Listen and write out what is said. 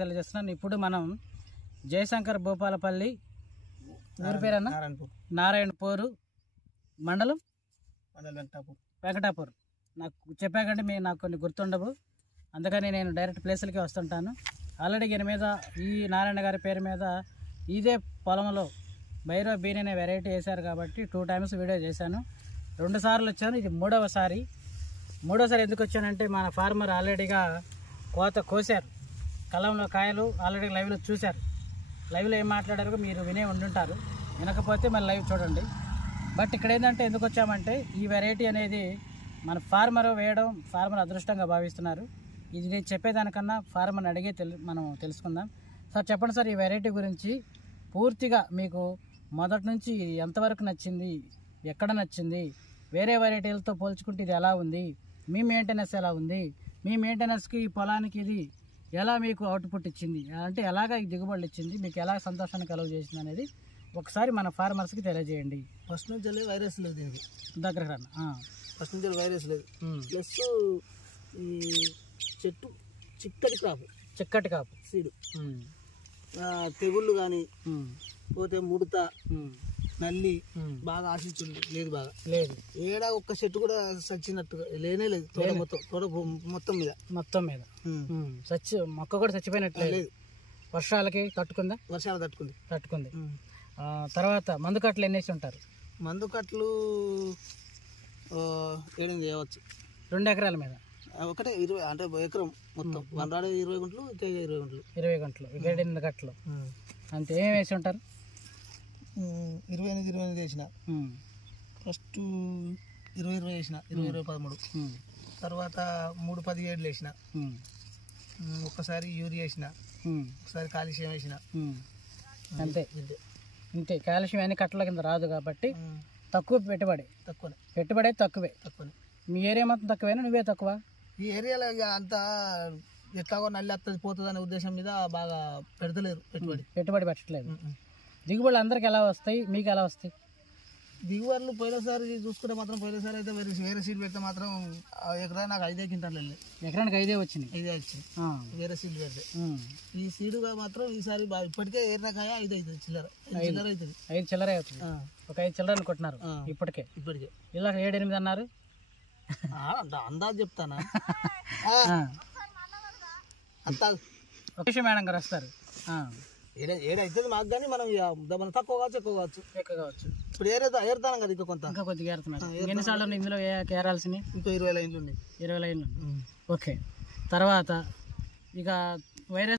తెలియజేస్తున్నాను. ఇప్పుడు మనం జయశంకర్ భూపాలపల్లి ఊరి పేరన్నా నారాయణపూర్ మండలం వెంకటాపూర్. నాకు చెప్పాకంటే నాకు కొన్ని గుర్తుండవు, అందుకని నేను డైరెక్ట్ ప్లేసులకి వస్తుంటాను. ఆల్రెడీ ఈయన మీద ఈ నారాయణ గారి పేరు మీద ఇదే పొలంలో భైరవ బీన్ అనే వెరైటీ వేశారు కాబట్టి 2 times వీడియో చేశాను. 2 సార్లు వచ్చాను, ఇది మూడోసారి ఎందుకు వచ్చానంటే మన ఫార్మర్ ఆల్రెడీగా కోత కోసారు, కలంలో కాయలు ఆల్రెడీ లైవ్లో చూశారు. లైవ్లో ఏం మాట్లాడారో మీరు వినే ఉండుంటారు, వినకపోతే మళ్ళీ లైవ్ చూడండి. బట్ ఇక్కడ ఏంటంటే ఎందుకు వచ్చామంటే ఈ వెరైటీ అనేది మన ఫార్మర్ వేయడం ఫార్మర్ అదృష్టంగా భావిస్తున్నారు. ఇది నేను చెప్పేదానికన్నా ఫార్మర్ని అడిగే మనం తెలుసుకుందాం. సార్ చెప్పండి సార్, ఈ వెరైటీ గురించి పూర్తిగా మీకు మొదటి నుంచి ఎంతవరకు నచ్చింది, ఎక్కడ నచ్చింది, వేరే వెరైటీలతో పోల్చుకుంటే ఇది ఎలా ఉంది, మీ మెయింటెనెన్స్ ఎలా ఉంది, మీ మెయింటెనెన్స్కి ఈ పొలానికి ఇది ఎలా మీకు అవుట్పుట్ ఇచ్చింది, అంటే ఎలాగ ఈ దిగుబడులు ఇచ్చింది, మీకు ఎలా సంతోషాన్ని కలుగు చేసింది అనేది ఒకసారి మన ఫార్మర్స్కి తెలియజేయండి. ఫస్ట్ నుంచి వైరస్ లేదు దీనికి, దగ్గర రన్న ఫస్ట్ నుంచి వైరస్ లేదు. ప్లస్ ఈ చెట్టు చిక్కటి కాపు సీడు, తెగుళ్ళు కానీ పోతే ముడత నల్లి బాగా ఆశించుంది లేదు, బాగా లేదు. ఏడా ఒక్క చెట్టు కూడా చచ్చినట్టుగా లేనే లేదు. తోట మొత్తం మీద మొక్క కూడా చచ్చిపోయినట్టు లేదు. వర్షాలకి తట్టుకుందా? వర్షాలు తట్టుకుంది. తర్వాత మందు కట్టలు ఎన్నేసి ఉంటారు? మందు కట్టలు 7 చేయవచ్చు. 2 ఎకరాల మీద ఒకటే 20, అంటే ఎకరం మొత్తం 20 గుంటలు 20 గుంటలు 8 కట్టలు అంతే. ఏం వేసి ఉంటారు? 28 వేసిన, ఫస్ట్ 20 వేసిన, 20-13, తర్వాత 3-17 వేసిన, ఒక్కసారి యూరియా వేసిన, ఒకసారి కాల్షియం వేసిన. అంతే కాల్షియం అన్ని కట్టల కింద రాదు కాబట్టి తక్కువ పెట్టుబడి తక్కువే. మీ ఏరియా మొత్తం తక్కువేనా, నువ్వే తక్కువ? ఈ ఏరియాలో అంతా ఎట్లాగో నల్లి వస్తుంది పోతుంది అనే ఉద్దేశం మీద బాగా పెడతలేరు, పెట్టుబడి పెట్టట్లేదు. దిగుబడులు అందరికి ఎలా వస్తాయి, మీకు ఎలా వస్తాయి? దిగుబడులు పోయినసారి చూసుకుంటే మాత్రం పోయినసారి అయితే వేరే సీడ్ పెడితే మాత్రం ఎకరా నాకు 5 క్వింటాలు వెళ్ళి, ఎకరానికి 5 వచ్చింది. వేరే సీడ్ పెడితే ఈ సీడుగా మాత్రం ఈసారి ఇప్పటికే ఏరినకాయ 5 అవుతుంది, చిల్లర అవుతుంది, 5 చిల్లర అవుతుంది. ఒక 5 చిల్లర అనుకుంటున్నారు ఇప్పటికే. ఇలా 7-8 అన్నారు, అందాజు చెప్తానా? మేడం గారు వస్తారు. 7 అవుతుంది మాకు, కానీ మనం తక్కువ కావచ్చు ఎక్కువ కావచ్చు. ఇప్పుడు ఏరుతాను కదా, ఇంకా కొద్దిగా ఏరుతున్నారు. ఎన్నిసార్లు ఇందులో ఏరాల్సినవి? ఇంకా 20 లైన్లు ఉన్నాయి. 20 లైన్లు. ఓకే. తర్వాత ఇక వైరస్